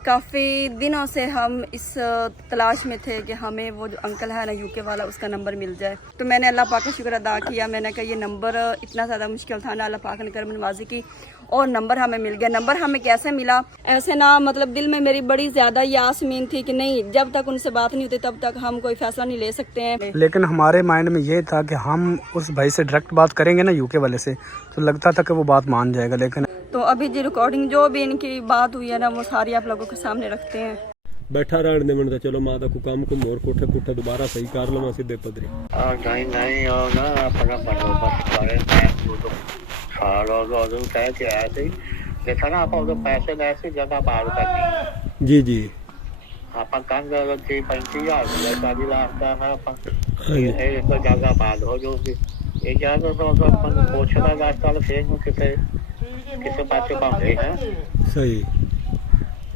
काफ़ी दिनों से हम इस तलाश में थे कि हमें वो जो अंकल है ना यूके वाला, उसका नंबर मिल जाए। तो मैंने अल्लाह पाक का शुक्र अदा किया। मैंने कहा ये नंबर इतना ज़्यादा मुश्किल था ना, अल्लाह पाक ने करम नवाजी की और नंबर हमें मिल गया। नंबर हमें कैसे मिला, ऐसे ना मतलब दिल में मेरी बड़ी ज़्यादा यासमीन थी कि नहीं, जब तक उनसे बात नहीं होती तब तक हम कोई फैसला नहीं ले सकते हैं। लेकिन हमारे माइंड में ये था कि हम उस भाई से डायरेक्ट बात करेंगे ना यूके वाले से, तो लगता था कि वो बात मान जाएगा। लेकिन तो अभी जी रिकॉर्डिंग जो भी इनकी बात हुई है ना, वो सारी आप लोगों के सामने रखते हैं। बैठा रहने दे मन चलो मां दा को काम को मोर कोठे पुठे दोबारा सही कर लवा सीधे पदरी नहीं और ना अपना बंदोबस्त करे। मैं तो सालों रोज़ कह के आया थी, देखा ना आप तो पैसे ऐसी जगह बाहर करनी जी जी आप कंग की 35,000 40 लाख का है एक तो जगह बाहर हो जो ये जगह तो अपन पूछना रास्ता फिर किसे किसे पासे बांधे हैं सही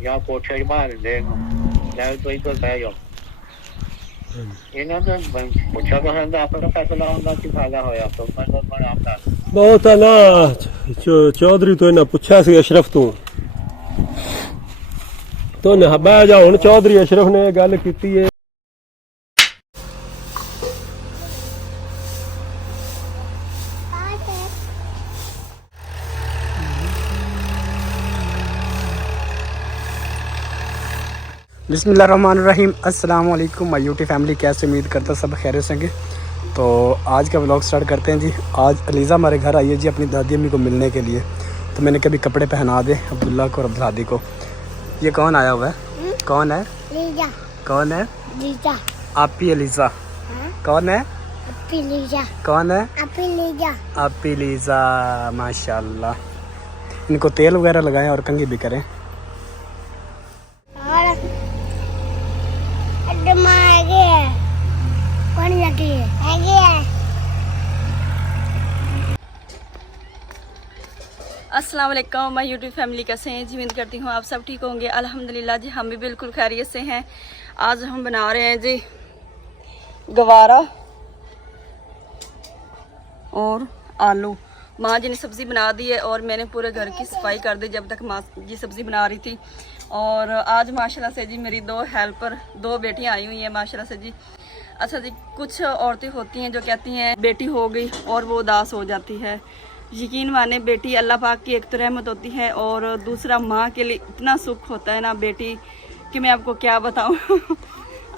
या पूछे बाहर दे मैं तो इधर गया यो इन्होंने पूछा तो है अपना पैसा लाऊंगा कि फायदा होया तो मैं आपका बहुत है ना चौधरी तो ना पूछा सी अशरफ तो ना बह जा हुन चौधरी अशरफ ने गल कीती है। बिस्मिल्लाहिर्रहमानिर्रहीम, अस्सलाम वालेकुम माय यूट्यूब फैमिली। कैसे उम्मीद करता सब खैरियत से होंगे। तो आज का व्लॉग स्टार्ट करते हैं जी। आज अलीज़ा हमारे घर आई है जी अपनी दादी अम्मी को मिलने के लिए। तो मैंने कभी कपड़े पहना दे अब्दुल्ला को और अब्दुल्हादी को। ये कौन आया हुआ है? कौन है? लीजा। कौन है? लीजा। आपी अलीज़ा। कौन है? आपी लीजा। कौन है? आपी लीजा। आपी लीज़ा, माशाल्लाह। इनको तेल वगैरह लगाएं और कंघी भी करें। अस्सलाम वालेकुम माय यूट्यूब फैमिली, कैसे हैं जी? उम्मीद करती हूँ आप सब ठीक होंगे। अल्हम्दुलिल्लाह जी, हम भी बिल्कुल खैरियत से हैं। आज हम बना रहे हैं जी गवारा और आलू। माँ जी ने सब्ज़ी बना दी है और मैंने पूरे घर की सफाई कर दी जब तक माँ जी सब्ज़ी बना रही थी। और आज माशाल्लाह से जी मेरी दो हेल्पर, दो बेटियाँ आई हुई हैं माशाल्लाह से जी। अच्छा जी, कुछ औरतें होती हैं जो कहती हैं बेटी हो गई और वो उदास हो जाती है। यकीन माने, बेटी अल्लाह पाक की एक तो रहमत होती है और दूसरा माँ के लिए इतना सुख होता है ना बेटी, कि मैं आपको क्या बताऊँ।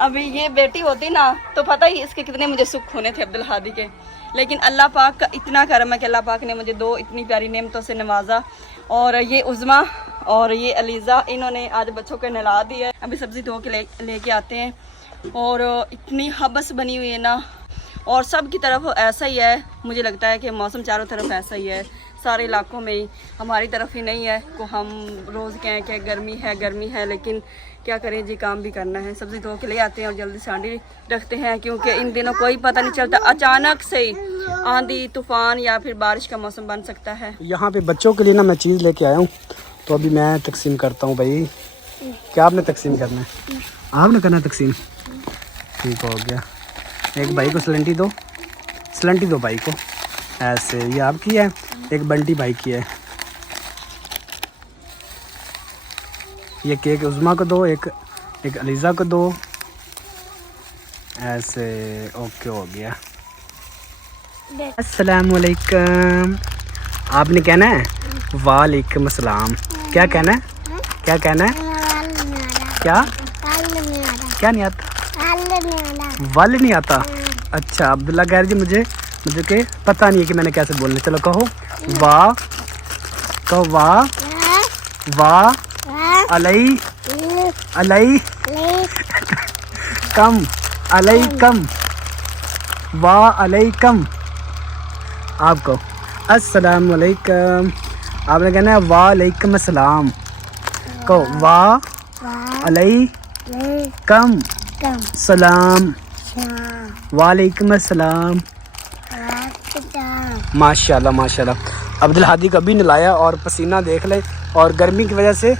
अभी ये बेटी होती ना तो पता ही इसके कितने मुझे सुख होने थे अब्दुल्हादी के। लेकिन अल्लाह पाक का इतना करम है कि अल्लाह पाक ने मुझे दो इतनी प्यारी नेमतों से नवाजा। और ये उज़मा और ये अलीज़ा, इन्होंने आज बच्चों को नहला दिया है। अभी सब्ज़ी धो के लेके आते हैं। और इतनी हबस बनी हुई है ना, और सब की तरफ ऐसा ही है। मुझे लगता है कि मौसम चारों तरफ ऐसा ही है, सारे इलाकों में ही, हमारी तरफ ही नहीं है। को हम रोज़ कहें कि गर्मी है, लेकिन क्या करें जी, काम भी करना है। सब्ज़ी धो के ले आते हैं और जल्दी से हांडी रखते हैं, क्योंकि इन दिनों कोई पता नहीं चलता, अचानक से आंधी तूफ़ान या फिर बारिश का मौसम बन सकता है। यहाँ पे बच्चों के लिए ना मैं चीज़ लेके आया हूँ, तो अभी मैं तकसीम करता हूँ। भाई क्या आपने तकसीम करना है? आपने करना तकसीम? ठीक हो गया। एक भाई को सलंटी दो भाई को, ऐसे। ये आपकी है, एक बंटी भाई की है। ये केक उज़मा को दो, एक अलीज़ा को दो, ऐसे। ओके हो गया। अस्सलाम वालेकुम। आपने कहना है वालेकुम अस्सलाम। क्या कहना है? क्या कहना है? क्या नहीं आता? वाल नहीं आता? अच्छा, अब्दुल्ला कह रही जी मुझे के पता नहीं है कि मैंने कैसे बोलना। चलो कहो वाह, कहो वाह अलई कम, अलैकम, वाह अलैकम। आपको अस्सलाम वालेकुम। आपने कहना है वालेकुम अस्सलाम। कहो वाह अलैकम सलाम, वालेकुम अस्सलाम। माशाल्लाह माशाल्लाह। अब्दुल्हादी को अभी नलाया और पसीना देख ले। और गर्मी की वजह से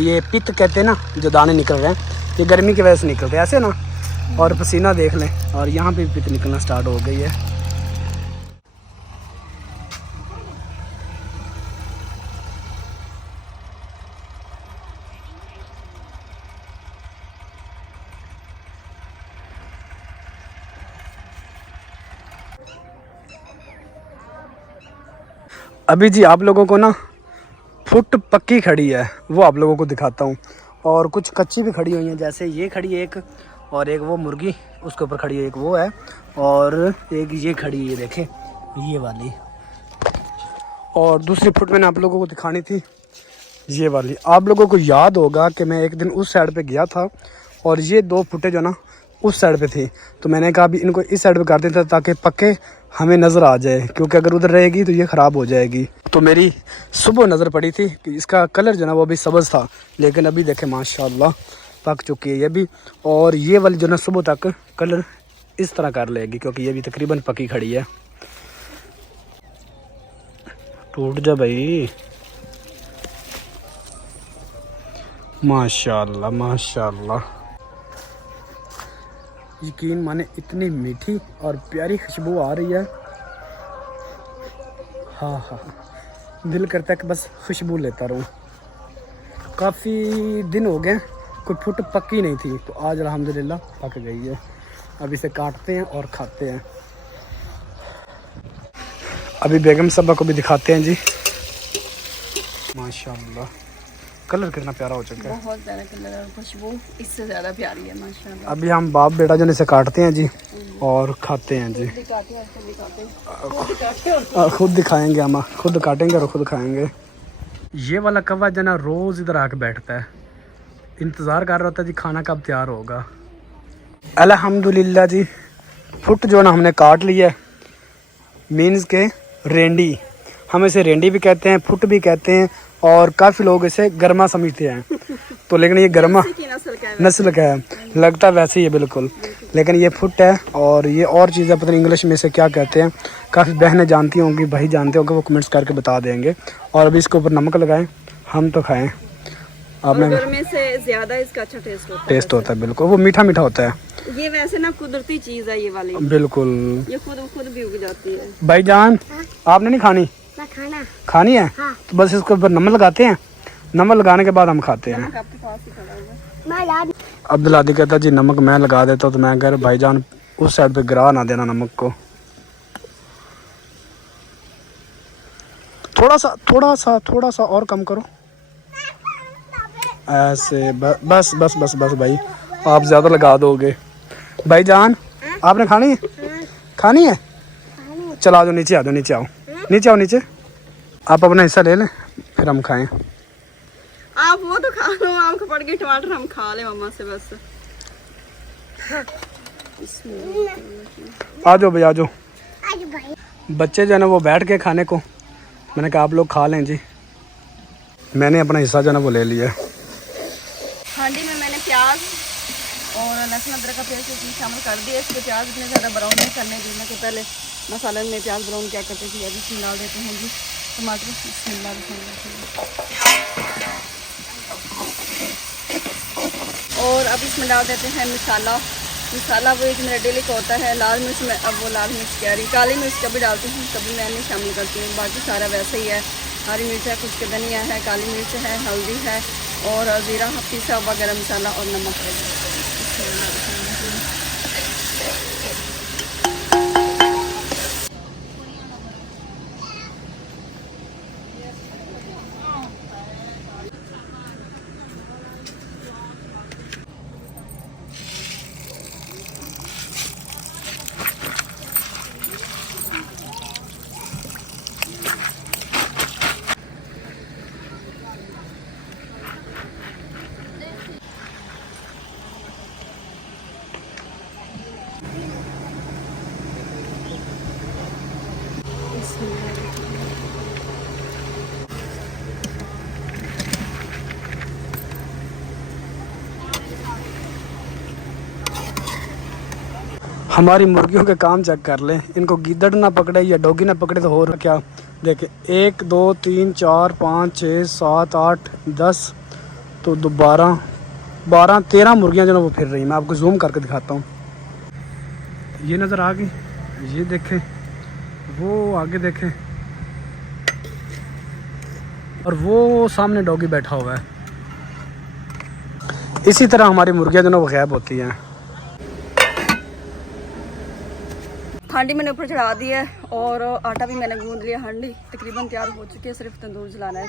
ये पित्त कहते हैं ना, जो दाने निकल रहे हैं, ये गर्मी की वजह से निकल रहे हैं ऐसे ना। और पसीना देख लें, और यहाँ पे पित्त निकलना स्टार्ट हो गई है। अभी जी आप लोगों को ना फुट पक्की खड़ी है वो आप लोगों को दिखाता हूँ, और कुछ कच्ची भी खड़ी हुई हैं। जैसे ये खड़ी है एक, और एक वो मुर्गी उसके ऊपर खड़ी है, एक वो है, और एक ये खड़ी है, देखें ये वाली। और दूसरी फुट मैंने आप लोगों को दिखानी थी ये वाली। आप लोगों को याद होगा कि मैं एक दिन उस साइड पे गया था और ये 2 फुटें जो ना उस साइड पे थी, तो मैंने कहा अभी इनको इस साइड पे कर देता ताकि पक्के हमें नज़र आ जाए, क्योंकि अगर उधर रहेगी तो ये ख़राब हो जाएगी। तो मेरी सुबह नज़र पड़ी थी कि इसका कलर जो ना वो अभी सब्ज़ था, लेकिन अभी देखें माशाल्लाह पक चुकी है ये भी। और ये वाली जो ना सुबह तक कलर इस तरह कर लेगी, क्योंकि ये भी तकरीबन पकी खड़ी है। टूट जा भाई, माशाल्लाह माशाल्लाह। यकीन माने इतनी मीठी और प्यारी खुशबू आ रही है, हाँ हाँ, दिल करता है कि बस खुशबू लेता रहूं। काफ़ी दिन हो गए कोई फुट पक्की नहीं थी, तो आज अल्हम्दुलिल्लाह पक गई है। अब इसे काटते हैं और खाते हैं। अभी बेगम साहबा को भी दिखाते हैं जी। माशाल्लाह कलर कितना प्यारा हो चुका है, बहुत प्यारा कलर और खुशबू इससे ज़्यादा प्यारी है माशाल्लाह। अभी हम बाप बेटा जो इसे काटते हैं जी और खाते हैं जी। खुद दिखाएंगे, हम खुद काटेंगे और खुद खाएंगे। ये वाला कौवा जो ना रोज़ इधर आके बैठता है, इंतज़ार कर रहा होता है जी खाना कब तैयार होगा। अल्हम्दुलिल्लाह जी फुट जो ना हमने काट लिया है, मीन्स के रेंडी, हम इसे रेंडी भी कहते हैं, फुट भी कहते हैं, और काफ़ी लोग इसे गरमा समझते हैं। तो लेकिन ये गरमा नस्ल का है, लगता वैसे ही है बिल्कुल, लेकिन ये फुट है। और ये और चीज़ें पता नहीं इंग्लिश में इसे क्या कहते हैं, काफ़ी बहनें जानती होंगी, भाई जानते होंगे, वो कमेंट्स करके बता देंगे। और अभी इसके ऊपर नमक लगाएं, हम तो खाएं। आपने में से ज़्यादा इसका अच्छा टेस्ट होता है, बिल्कुल वो मीठा मीठा होता है। ये वैसे ना कुदरती चीज़ है ये वाली, बिल्कुल ये खुद भी उग जाती है। भाईजान आपने नहीं खानी? खानी है तो बस इसके ऊपर नमक लगाते हैं, नमक लगाने के बाद हम खाते हैं। आपके पास ही खड़ा होगा। अब्दुल आदि कहता जी नमक मैं लगा देता हूँ, तो मैं कह रहा भाईजान उस साइड पे गिरा ना देना नमक को। थोड़ा सा और कम करो ऐसे, बस बस बस बस भाई, आप ज़्यादा लगा दोगे। भाईजान आपने खानी है? खानी है? चलो आ जाओ नीचे, आ जाओ नीचे, आओ नीचे, आओ नीचे। आप अपना हिस्सा ले लें फिर हम खाएं। आप वो तो खा लो, आम का पड़ गई, टमाटर हम खा ले मम्मा से बस। आ जाओ भाई, आ जाओ। बच्चे जो है ना वो बैठ के खाने को, मैंने कहा आप लोग खा लें जी। मैंने अपना हिस्सा जो है ना वो ले लिया। हांडी में मैंने प्याज और लहसुन अदरक का पेस्ट इसमें शामिल कर दिया। इसके प्याज इतने ज़्यादा ब्राउन नहीं करने देना कि पहले मसाले में प्याज ब्राउन क्या करते थे, अभी इसमें डाल देते हैं जी टमाटर। और अब इसमें डाल देते हैं मसाला। वो एक मेरा डेली का होता है, लाल मिर्च में, अब वो लाल मिर्च कह रही, काली मिर्च कभी डालती हूँ कभी मैं नहीं शामिल करती हूँ, बाकी सारा वैसे ही है। हरी मिर्च है, कुछ धनिया है, काली मिर्च है, हल्दी है, और ज़ीरा पीसा हुआ गरम मसाला और नमक है। हमारी मुर्गियों के काम चेक कर लें, इनको गीदड़ ना पकड़े या डॉगी ना पकड़े तो हो रहा क्या। देखें 1 2 3 4 5 6 7 8 10 तो 12 13 मुर्गियाँ जो ना वो फिर रही। मैं आपको जूम करके दिखाता हूँ। ये नज़र आ गई, ये देखें, वो आगे देखें, और वो सामने डॉगी बैठा हुआ है। इसी तरह हमारी मुर्गियाँ जो ना वो गायब होती हैं। हांडी मैंने ऊपर चढ़ा दी है और आटा भी मैंने गूंद लिया। हांडी तकरीबन तैयार हो चुकी है, सिर्फ तंदूर जलाना है।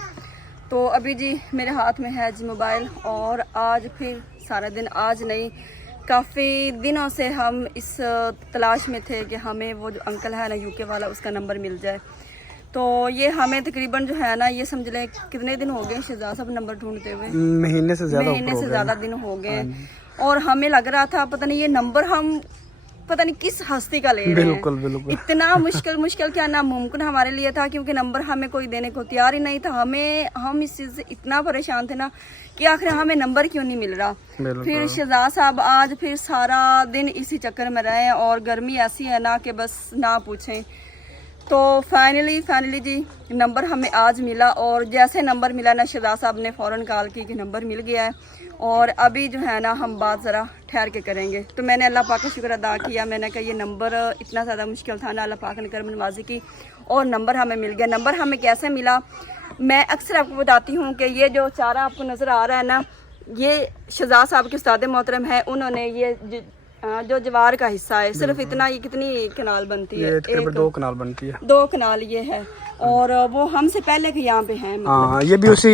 तो अभी जी मेरे हाथ में है जी मोबाइल, और आज फिर सारा दिन, आज नहीं काफ़ी दिनों से हम इस तलाश में थे कि हमें वो जो अंकल है ना यूके वाला, उसका नंबर मिल जाए। तो ये हमें तकरीबन जो है ना, ये समझ लें कितने दिन हो गए शहजाद साहब नंबर ढूंढते हुए, महीने से ज़्यादा दिन हो गए। और हमें लग रहा था पता नहीं ये नंबर हम पता नहीं किस हस्ती का ले रहे हैं। बिल्कुल इतना मुश्किल क्या नामुमकिन हमारे लिए था, क्योंकि नंबर हमें कोई देने को तैयार ही नहीं था। हम इस चीज़ से इतना परेशान थे ना कि आखिर हमें नंबर क्यों नहीं मिल रहा। फिर शहजाद साहब आज फिर सारा दिन इसी चक्कर में रहे, और गर्मी ऐसी है ना कि बस ना पूछें। तो फाइनली जी नंबर हमें आज मिला, और जैसे नंबर मिला ना शहजाद साहब ने फ़ौरन कॉल की कि नंबर मिल गया है, और अभी जो है ना हम बात ज़रा ठहर के करेंगे। तो मैंने अल्लाह पाक का शुक्र अदा किया, मैंने कहा ये नंबर इतना ज़्यादा मुश्किल था ना, अल्लाह पाक ने करम नवाजी की और नंबर हमें मिल गया। नंबर हमें कैसे मिला, मैं अक्सर आपको बताती हूँ कि ये जो चारा आपको नज़र आ रहा है ना, ये शहजाद साहब के उस्ताद मोहतरम है, उन्होंने ये जो जवार का हिस्सा है, सिर्फ इतना, ये कितनी कनाल बनती है, एक 2 कनाल बनती है, 2 कनाल ये है, और वो हमसे पहले के यहाँ पे हैं। हाँ, ये भी उसी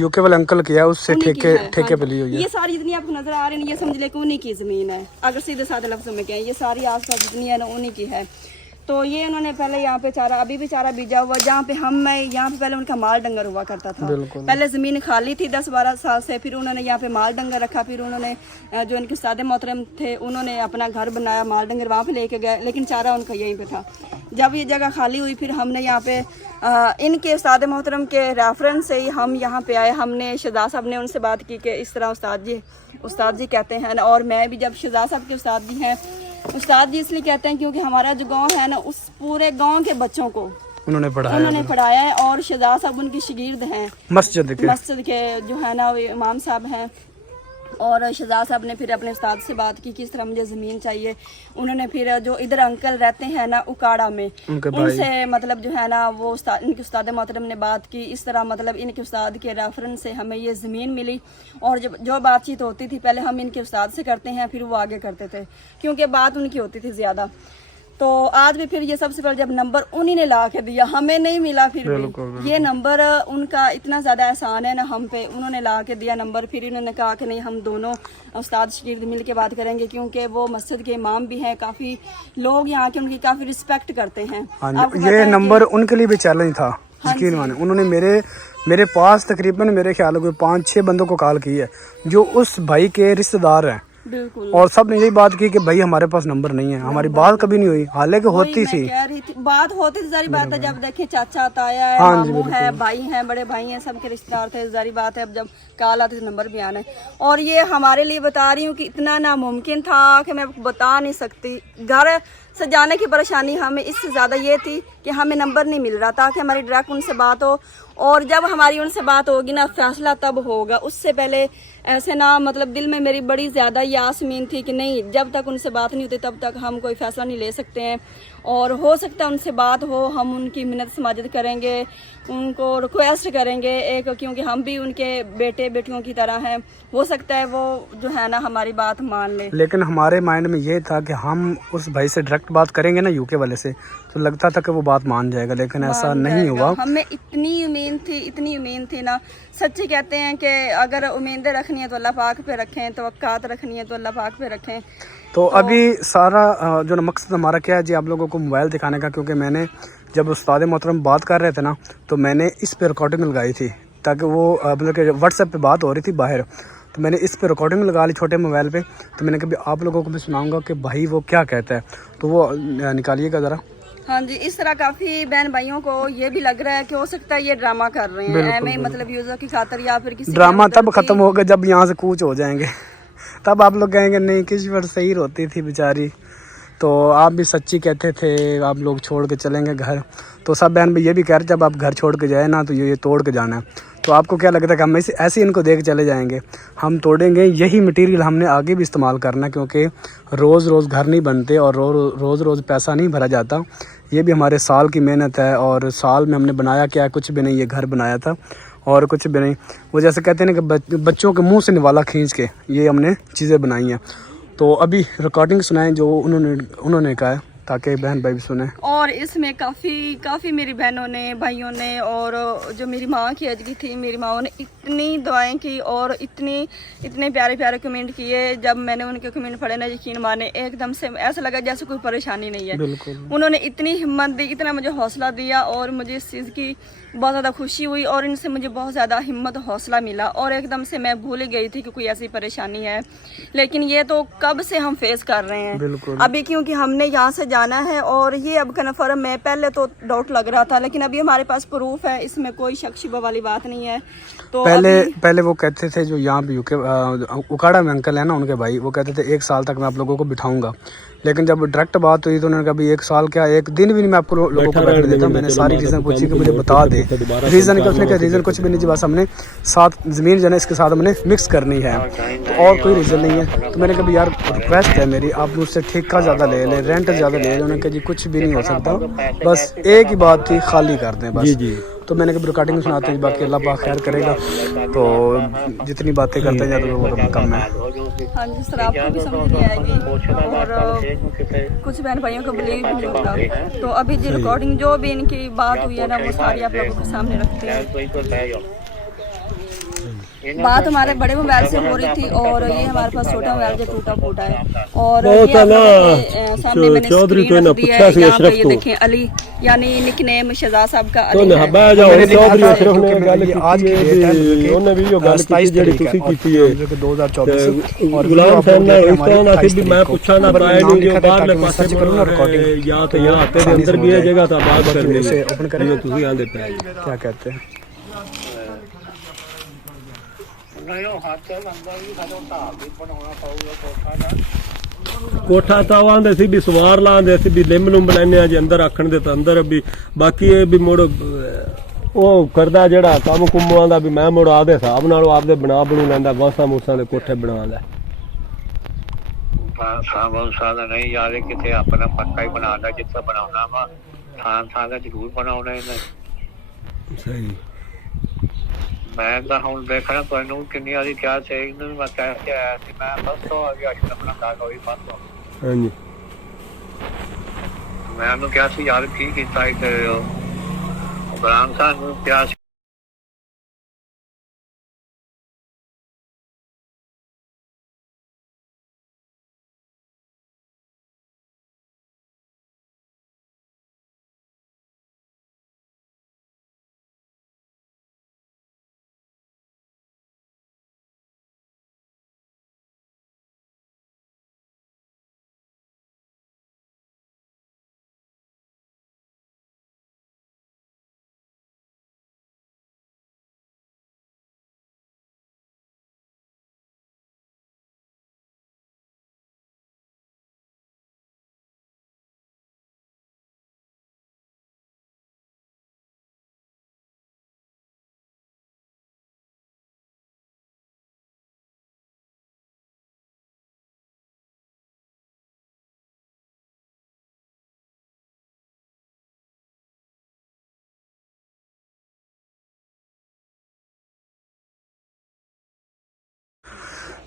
यूके वाले अंकल किया, उससे ठेके पे ली हुई है। ये सारी जितनी आपको नजर आ रही है, ये समझ ले कि उन्हीं की जमीन है। अगर सीधे साधे लफ्जों में कहें, ये सारी आसपास जितनी है ना उन्हीं की है। तो ये उन्होंने पहले यहाँ पे चारा, अभी भी चारा बीजा हुआ, जहाँ पे यहाँ पे पहले उनका माल डंगर हुआ करता था। पहले ज़मीन खाली थी 10-12 साल से, फिर उन्होंने यहाँ पे माल डंगर रखा, फिर उन्होंने जो इनके उस्ताद मोहतरम थे उन्होंने अपना घर बनाया, माल डंगर वहाँ पे लेके गए, लेकिन चारा उनका यहीं पे था। जब ये जगह खाली हुई, फिर हमने यहाँ पे इनके उस्ताद मोहतरम के रेफरेंस से ही हम यहाँ पे आए। हमने शहजाद साहब ने उनसे बात की कि इस तरह उस्ताद जी कहते हैं ना, और मैं भी जब शहजाद साहब के उस्ताद जी हैं, उस्ताद जी इसलिए कहते हैं क्योंकि हमारा जो गांव है ना, उस पूरे गांव के बच्चों को उन्होंने पढ़ाया है, और शहजाद साहब उनकी शागिर्द हैं मस्जिद के जो है ना इमाम साहब हैं। और शहजाद साहब ने फिर अपने उस्ताद से बात की कि इस तरह मुझे ज़मीन चाहिए। उन्होंने फिर जो इधर अंकल रहते हैं ना उकाड़ा में, उनसे मतलब जो है ना वो इनके उस्ताद मोहतरम ने बात की, इस तरह मतलब इनके उस्ताद के रेफरेंस से हमें ये ज़मीन मिली। और जो बातचीत होती थी पहले हम इनके उस्ताद से करते हैं, फिर वो आगे करते थे, क्योंकि बात उनकी होती थी ज़्यादा। तो आज भी फिर ये सबसे पहले जब नंबर उन्हीं ने ला के दिया, हमें नहीं मिला, फिर भी ये नंबर उनका इतना ज़्यादा एहसान है ना हम पे, उन्होंने ला के दिया नंबर। फिर इन्होंने कहा कि नहीं, हम दोनों उस्ताद शागिर्द मिल के बात करेंगे, क्योंकि वो मस्जिद के इमाम भी हैं, काफ़ी लोग यहाँ के उनकी काफ़ी रिस्पेक्ट करते हैं। ये नंबर उनके लिए भी चैलेंज था, यकीन माने। उन्होंने मेरे पास तकरीबन मेरे ख्याल में 5-6 बंदों को कॉल की है जो उस भाई के रिश्तेदार हैं, और सब ने यही बात की कि भाई हमारे पास नंबर नहीं है। हमारी बात कभी नहीं हुई, हालांकि होती थी, बात होती थी, जारी बात है। जब देखे चाचा ताया है, मामू है, भाई हैं, बड़े भाई हैं, सबके रिश्तेदार थे, जारी बात है। अब जब कॉल आती नंबर भी आना है, और ये हमारे लिए बता रही हूँ कि इतना नामुमकिन था कि मैं बता नहीं सकती। घर सजाने की परेशानी हमें इससे ज़्यादा ये थी कि हमें नंबर नहीं मिल रहा, ताकि हमारी डायरेक्ट उनसे बात हो, और जब हमारी उनसे बात होगी ना फैसला तब होगा। उससे पहले ऐसे ना, मतलब दिल में मेरी बड़ी ज़्यादा ये आसमीन थी कि नहीं, जब तक उनसे बात नहीं होती तब तक हम कोई फ़ैसला नहीं ले सकते हैं। और हो सकता है उनसे बात हो, हम उनकी मिन्नत समाजत करेंगे, उनको रिक्वेस्ट करेंगे एक, क्योंकि हम भी उनके बेटे बेटियों की तरह हैं, हो सकता है वो जो है ना हमारी बात मान ले। लेकिन हमारे माइंड में ये था कि हम उस भाई से डायरेक्ट बात करेंगे ना यूके वाले से, तो लगता था कि वो बात मान जाएगा, लेकिन ऐसा नहीं हुआ। हमें इतनी उम्मीद थी ना, सच्ची कहते हैं कि अगर उम्मीदें रखनी है तो अल्लाह पाक पे रखें, तवक्कात रखनी है तो अल्लाह पाक पे रखें। तो अभी सारा जो ना मकसद हमारा क्या है जी, आप लोगों को मोबाइल दिखाने का, क्योंकि मैंने जब उस्ताद मोहतरम बात कर रहे थे ना, तो मैंने इस पे रिकॉर्डिंग लगाई थी, ताकि वो मतलब कि व्हाट्सएप पे बात हो रही थी बाहर, तो मैंने इस पे रिकॉर्डिंग लगा ली छोटे मोबाइल पे। तो मैंने कभी आप लोगों को भी सुनाऊंगा कि भाई वो क्या कहता है, तो वो निकालिएगा ज़रा। हाँ जी, इस तरह काफ़ी बहन भाइयों को ये भी लग रहा है कि हो सकता है ये ड्रामा कर रहे हैं, मतलब यूज़र की खातिर, या फिर किसी ड्रामा तब ख़त्म होगा जब यहाँ से कूच हो जाएंगे, तब आप लोग कहेंगे नहीं किश्वर सही रोती थी बेचारी। तो आप भी सच्ची कहते थे, आप लोग छोड़ के चलेंगे घर, तो सब बहन भाई ये भी कह रहे जब आप घर छोड़ के जाए ना तो ये तोड़ के जाना है। तो आपको क्या लगता है कि हम ऐसे इनको देख चले जाएंगे? हम तोड़ेंगे, यही मटेरियल हमने आगे भी इस्तेमाल करना, क्योंकि रोज़ रोज़ घर नहीं बनते और रोज़ रोज़ पैसा नहीं भरा जाता। ये भी हमारे साल की मेहनत है, और साल में हमने बनाया क्या, कुछ भी नहीं, ये घर बनाया था और कुछ भी नहीं। वो जैसे कहते हैं ना कि बच्चों के मुंह से निवाला खींच के ये हमने चीज़ें बनाई हैं। तो अभी रिकॉर्डिंग सुनाएं जो उन्होंने कहा है। ताकि बहन भाई भी सुने। और इसमें काफ़ी मेरी बहनों ने, भाइयों ने, और जो मेरी माँ की एज की थी, मेरी माँ ने इतनी दुआएं की और इतने प्यारे प्यारे कमेंट किए। जब मैंने उनके कमेंट पढ़े ना, यकीन माने एकदम से ऐसा लगा जैसे कोई परेशानी नहीं है। उन्होंने इतनी हिम्मत दी, इतना मुझे हौसला दिया और मुझे इस चीज़ की बहुत ज़्यादा खुशी हुई और इनसे मुझे बहुत ज़्यादा हिम्मत हौसला मिला। और एकदम से मैं भूल गई थी कि कोई ऐसी परेशानी है, लेकिन ये तो कब से हम फेस कर रहे हैं अभी, क्योंकि हमने यहाँ से जाना है और ये अब कन्फर्म है। पहले तो डाउट लग रहा था, लेकिन अभी हमारे पास प्रूफ है, इसमें कोई शक शुबा वाली बात नहीं है। तो पहले वो कहते थे, जो यहाँ पे यूके उकाड़ा में अंकल है ना, उनके भाई, वो कहते थे 1 साल तक मैं आप लोगों को बिठाऊंगा। लेकिन जब डायरेक्ट बात हुई तो उन्होंने कहा 1 साल क्या, 1 दिन भी नहीं मैं आपको लोगों को बैठने देता। मैंने सारी रीज़न पूछी कि मुझे बता दे रीज़न का। उसने कहा रीज़न कुछ भी नहीं जी, बस हमने 7 ज़मीन जो है इसके साथ हमने मिक्स करनी है, तो और कोई रीज़न नहीं है। तो मैंने कहा यार रिक्वेस्ट है मेरी, आप मुझसे ठेका ज़्यादा ले लें, रेंट ज़्यादा ले लें। उन्होंने कहा जी कुछ भी नहीं हो सकता, बस एक ही बात थी, खाली कर दें बस। तो मैंने कभी रिकॉर्डिंग सुनाते हैं, बाकी अल्लाह पाक खैर करेगा। तो जितनी बातें करते हैं ज़्यादा वो कम है। हाँ जी सर, आपको भी समझ नहीं आएगी और कुछ बहन भाइयों को बिलीव भी नहीं होगा। तो अभी जो रिकॉर्डिंग जो भी इनकी बात हुई है ना, वो सारी आप लोगों के सामने रखते हैं। बात हमारे बड़े मोबाइल से हो रही थी और ये हमारे पास छोटा मोबाइल जो टूटा फूटा है। और सामने मैंने चौधरी को ना पूछा यहाँ पे ये देखें, अली यानी निकनेम शहजाद साहब का अली है। आज ਉਹਨੇ ਵੀ ਉਹ ਗੱਲ ਕੀਤੀ ਜਿਹੜੀ ਤੁਸੀਂ ਕੀਤੀ ਹੈ 2024 ਔਰ ਗੁਲਾਮ ਸਾਹਿਬ ਨੇ ਇਸ ਤਰ੍ਹਾਂ ਨਾ ਕਿ ਮੈਂ ਪੁੱਛਾਂ ਨਾ ਪਾਇਆ ਨਹੀਂ ਜੋ ਬਾਹਰਲੇ ਪਾਸੇ ਕਰੂੰਗਾ ਰਿਕਾर्डिंग ਜਾਂ ਤੇ यहाँ हफ्ते ਦੇ अंदर भी है जगह ਤਾਂ बात करनी है ओपन करेंगे ਤੁਸੀਂ ਆਂਦੇ ਪਏ क्या कहते हैं। ਕੋਠਾ ਤਾਂ ਆਂਦੇ ਸੀ ਵੀ ਸਵਾਰ ਲਾਉਂਦੇ ਸੀ ਵੀ ਲਿੰਬ ਲੁੰਬ ਲੈਣੇ ਆ ਜੀ ਅੰਦਰ ਰੱਖਣ ਦੇ ਤਾਂ ਅੰਦਰ ਵੀ ਬਾਕੀ ਇਹ ਵੀ ਮੁੜ ਉਹ ਕਰਦਾ ਜਿਹੜਾ ਕੰਮ ਕੁੰਮਾਂ ਦਾ ਵੀ ਮੈਂ ਮੁੜ ਆਦੇ ਹਿਸਾਬ ਨਾਲ ਆਪਦੇ ਬਣਾ ਬਣੂ ਲੈਂਦਾ ਬਾਸਾਂ ਮੂਸਾਂ ਦੇ ਕੋਠੇ ਬਣਾ ਲੈ ਸਾਬਨ ਸਾਦਾ ਨਹੀਂ ਯਾਰੇ ਕਿਤੇ ਆਪਣਾ ਪੱਕਾ ਹੀ ਬਣਾਉਂਦਾ ਜਿੱਥੇ ਬਣਾਉਣਾ ਵਾ ਥਾਂ ਦਾ ਜ਼ਰੂਰ ਬਣਾਉਣਾ ਇਹਨੇ ਸਹੀ। ਮੈਂ ਤਾਂ ਹੁਣ ਦੇਖਣਾ ਤੁਹਾਨੂੰ ਕਿੰਨੀ ਵਾਰੀ ਕਿਹਾ ਸੀ ਇਹਨੂੰ ਮੈਂ ਕਹਿ ਕੇ ਆਇਆ ਸੀ ਮੈਂ ਬਸ ਤੋਂ ਆ ਗਿਆ ਅੱਜ ਆਪਣਾ ਕਾਗ ਹੋਈ ਬਸ ਹਾਂਜੀ ਮੈਂ ਉਹਨੂੰ ਕਿਹਾ ਸੀ ਯਾਰ ਕੀ ਕੀਤਾ ਇਹ ਤੇ ਗੁਲਾਮ ਸਾਹਿਬ ਨੂੰ ਕਿਹਾ ਸੀ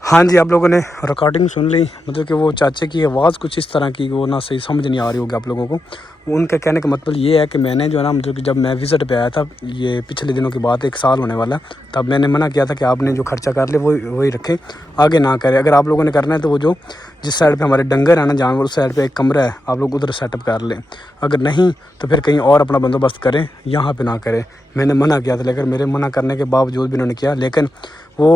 हाँ जी, आप लोगों ने रिकॉर्डिंग सुन ली। मतलब कि वो चाचे की आवाज़ कुछ इस तरह की वो ना सही समझ नहीं आ रही होगी आप लोगों को। उनके कहने का मतलब ये है कि मैंने जो है ना, मतलब कि जब मैं विज़िट पे आया था, ये पिछले दिनों की बात, 1 साल होने वाला, तब मैंने मना किया था कि आपने जो खर्चा कर ले वही रखें, आगे ना करें। अगर आप लोगों ने करना है तो वो जो जिस साइड पे हमारे डंगर है ना जानवर, उस साइड पे एक कमरा है, आप लोग उधर सेटअप कर लें। अगर नहीं तो फिर कहीं और अपना बंदोबस्त करें, यहाँ पे ना करें। मैंने मना किया था, लेकिन मेरे मना करने के बावजूद भी उन्होंने किया। लेकिन वो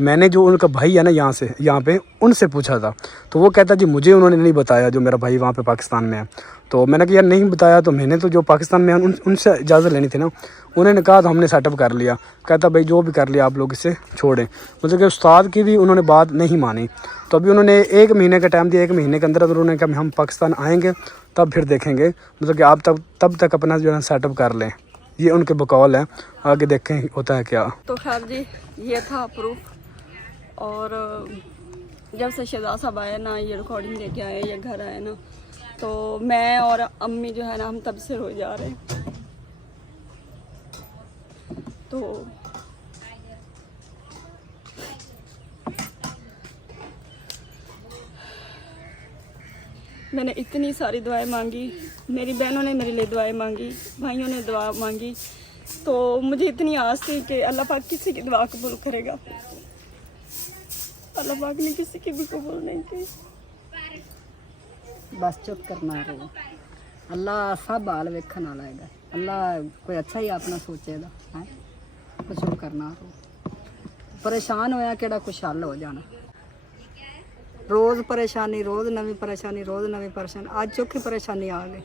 मैंने जो उनका भाई है ना यहाँ पे उनसे पूछा था, तो वो कहता जी मुझे उन्होंने नहीं बताया, जो मेरा भाई वहाँ पे पाकिस्तान में है। तो मैंने कहा यार नहीं बताया, तो मैंने तो जो पाकिस्तान में उनसे इजाज़त लेनी थी ना। उन्होंने कहा तो हमने सेटअप कर लिया। कहता भाई जो भी कर लिया आप लोग इसे छोड़ें। मतलब कि उस्ताद की भी उन्होंने बात नहीं मानी। तो अभी उन्होंने 1 महीने का टाइम दिया, 1 महीने के अंदर उन्होंने कहा हम पाकिस्तान आएँगे तब फिर देखेंगे, मतलब कि आप तब तक अपना जो है सेटअप कर लें। ये उनके बकौल है, आगे देखें होता है क्या। तो खैर जी, ये था प्रूफ। और जब से शहजाद साहब आए ना, ये रिकॉर्डिंग लेके आए, ये घर आए ना, तो मैं और अम्मी जो है ना, हम तब से रोए जा रहे हैं। तो मैंने इतनी सारी दुआएं मांगी, मेरी बहनों ने मेरे लिए दुआएं मांगी, भाइयों ने दुआ मांगी, तो मुझे इतनी आस थी कि अल्लाह पाक किसी की दुआ कबूल करेगा। अल्लाह पाक ने किसी की भी कबूल नहीं की। बस चुप करना रो, अल्लाह सब हाल वेखण वाला है। अल्लाह कोई अच्छा ही अपना सोचेगा है। कुछ चुप करना रो, परेशान होया केड़ा कुछ हल हो जाना। रोज़ परेशानी, रोज़ नवी परेशानी, रोज़ नवी परेशानी। आज चौखी परेशानी आ गई।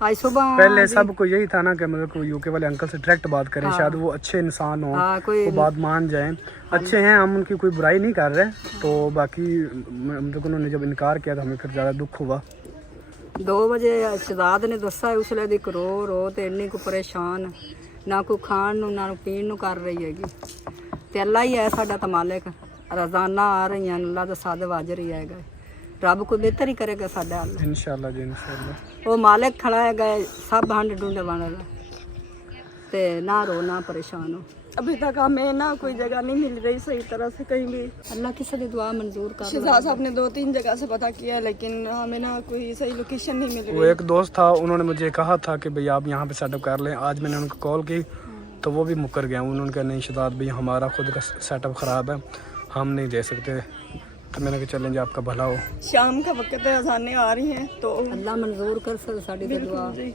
आज सुबह पहले सबको यही था ना कि मतलब को यूके वाले अंकल से डायरेक्ट बात करें, शायद वो अच्छे इंसान हो, कोई वो बात मान जाएं। अच्छे हैं, हम उनकी कोई बुराई नहीं कर रहे। तो बाकी मतलब उन्होंने जब इनकार किया तो हमें फिर ज़्यादा दुख हुआ। 2 बजे शहजाद ने दसा उसले दी रो रो ते इन्नी को परेशान, ना को खाण नूं ना पीण नूं कर रही हैगी। ते अल्लाह ही है साडा तो मालिक, रोजाना आ रही हैं, अल्लाह दा साद वाजर ही हैगा। रब कोई बेहतर ही करेगा साडा अल्लाह इंशाल्लाह जी, इंशाल्लाह। वो मालिक खड़ा है गए, सब हंड ढूंढे बन ते ना रो ना परेशान हो। अभी तक हमें ना कोई जगह नहीं मिल रही सही तरह से कहीं भी। अल्लाह किसी की दुआ मंजूर कर। शहजाद साहब ने 2-3 जगह से पता किया, लेकिन हमें ना कोई सही लोकेशन नहीं मिल वो रही। एक दोस्त था, उन्होंने मुझे कहा था कि भाई आप यहाँ पे सेटअप कर लें। आज मैंने उनको कॉल की तो वो भी मुकर गया। उन्होंने कहा नहीं शहजाद भाई, हमारा खुद का सेटअप ख़राब है, हम नहीं दे सकते। तो मैंने कहा चलें जी, आपका भला हो। शाम का वक्त है, अज़ानें आ रही हैं, तो अल्लाह मंजूर कर सके साडी दुआ। बिल्कुल जी,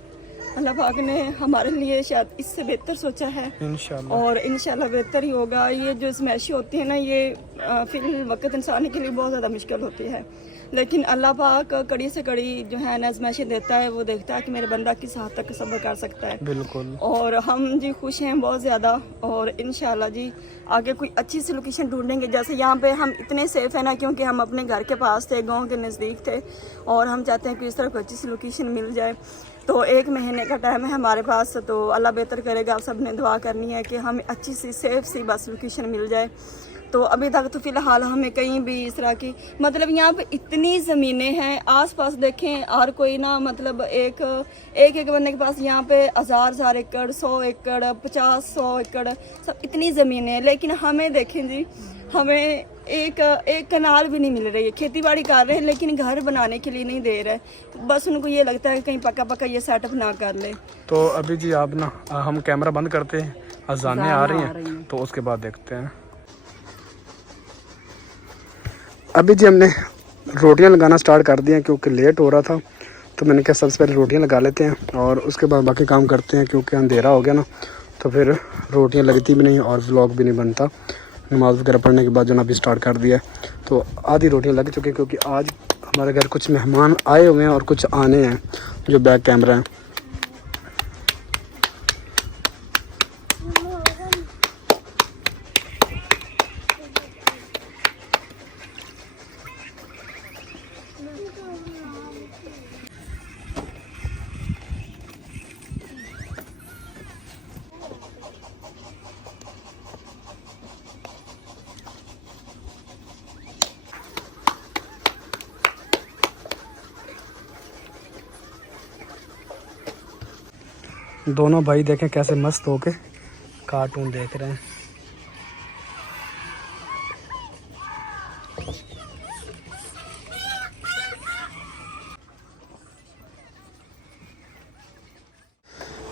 अल्लाह पाक ने हमारे लिए शायद इससे बेहतर सोचा है इंशाल्लाह, और इंशाल्लाह बेहतर ही होगा। ये जो स्मैशी होती है ना, ये फिर वक्त इंसान के लिए बहुत ज़्यादा मुश्किल होती है, लेकिन अल्लाह पाक कड़ी से कड़ी जो है ना स्मैशी देता है, वो देखता है कि मेरे बंदा किस हद तक सब्र कर सकता है। बिल्कुल। और हम जी खुश हैं बहुत ज़्यादा, और इंशाल्लाह जी आगे कोई अच्छी सी लोकेशन ढूंढेंगे। जैसे यहाँ पे हम इतने सेफ हैं ना, क्योंकि हम अपने घर के पास थे, गांव के नज़दीक थे, और हम चाहते हैं कि इस तरह कोई अच्छी सी लोकेशन मिल जाए। तो 1 महीने का टाइम है हमारे पास, तो अल्लाह बेहतर करेगा। आप सब ने दुआ करनी है कि हमें अच्छी सी सेफ सी बस लोकेशन मिल जाए। तो अभी तक तो फ़िलहाल हमें कहीं भी इस तरह की, मतलब यहाँ पे इतनी ज़मीनें हैं, आसपास देखें और कोई ना, मतलब एक बंदे के पास यहाँ पे 1000 एकड़, 100 एकड़, 50-100 एकड़, सब इतनी ज़मीनें हैं। लेकिन हमें देखें जी, हमें एक कनाल भी नहीं मिल रही है। खेती बाड़ी कर रहे हैं लेकिन घर बनाने के लिए नहीं दे रहे। बस उनको ये लगता है कि कहीं पक्का ये सेटअप ना कर ले। तो अभी जी आप ना, हम कैमरा बंद करते हैं, अज़ानें आ रही हैं, तो उसके बाद देखते हैं। अभी जी हमने रोटियां लगाना स्टार्ट कर दिया क्योंकि लेट हो रहा था, तो मैंने कहा सबसे पहले रोटियां लगा लेते हैं और उसके बाद बाकी काम करते हैं, क्योंकि अंधेरा हो गया ना, तो फिर रोटियां लगती भी नहीं और व्लॉग भी नहीं बनता। नमाज़ वगैरह पढ़ने के बाद जो ना अभी स्टार्ट कर दिया, तो आधी रोटियां लग चुकी हैं, क्योंकि आज हमारे घर कुछ मेहमान आए हुए हैं और कुछ आने हैं जो बैक कैमरा हैं। दोनों भाई देखें कैसे मस्त होके कार्टून देख रहे हैं।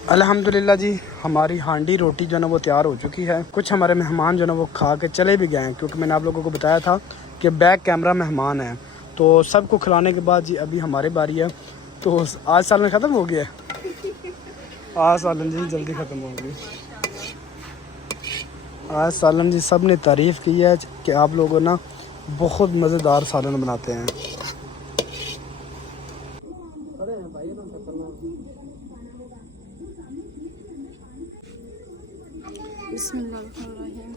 अल्हम्दुलिल्लाह जी, हमारी हांडी रोटी जो है ना वो तैयार हो चुकी है। कुछ हमारे मेहमान जो है ना वो खा के चले भी गए हैं, क्योंकि मैंने आप लोगों को बताया था कि बैक कैमरा मेहमान है। तो सबको खिलाने के बाद जी अभी हमारी बारी है। तो आज सालन ख़त्म हो गया, आज सालन जी जल्दी ख़त्म हो गई। आज सालन जी सब ने तारीफ़ की है कि आप लोगों ना बहुत मज़ेदार सालन बनाते हैं। बिस्मिल्लाहिर्रहमानिर्रहीम।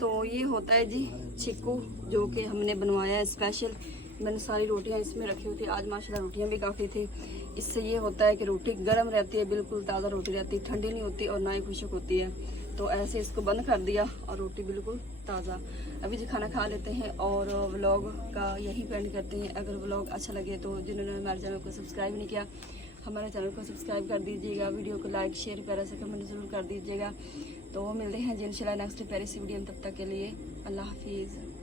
तो ये होता है जी चिक्कू, जो कि हमने बनवाया है स्पेशल। मैंने सारी रोटियां इसमें रखी हुई थी, आज माशाल्लाह रोटियां भी काफ़ी थी। इससे ये होता है कि रोटी गर्म रहती है, बिल्कुल ताज़ा रोटी रहती है, ठंडी नहीं होती और ना ही खुशक होती है। तो ऐसे इसको बंद कर दिया और रोटी बिल्कुल ताज़ा। अभी जी खाना खा लेते हैं और व्लॉग का यही एंड करते हैं। अगर व्लॉग अच्छा लगे तो जिन्होंने हमारे चैनल को सब्सक्राइब नहीं किया, हमारे चैनल को सब्सक्राइब कर दीजिएगा, वीडियो को लाइक शेयर प्यारा से कमेंट ज़रूर कर दीजिएगा। तो मिलते हैं जी इंशाल्लाह नेक्स्ट प्यारी सी वीडियो में, तब तक के लिए अल्लाह हाफिज़।